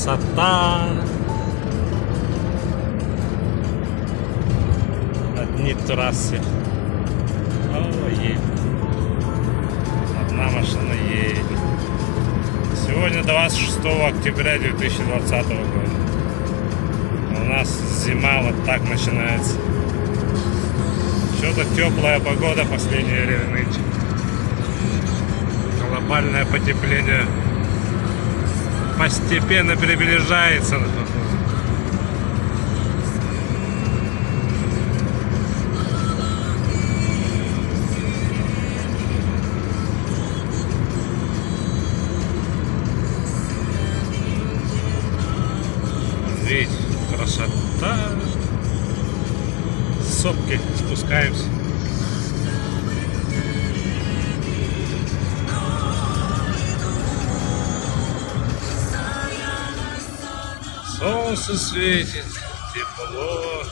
красота. Одни трассы. Ой, одна машина едет. Сегодня 26 октября 2020 года. У нас зима вот так начинается. Что-то теплая погода последнее время нынче. Глобальное потепление постепенно приближается. Видите, красота. С сопки спускаемся. Солнце светит, тепло.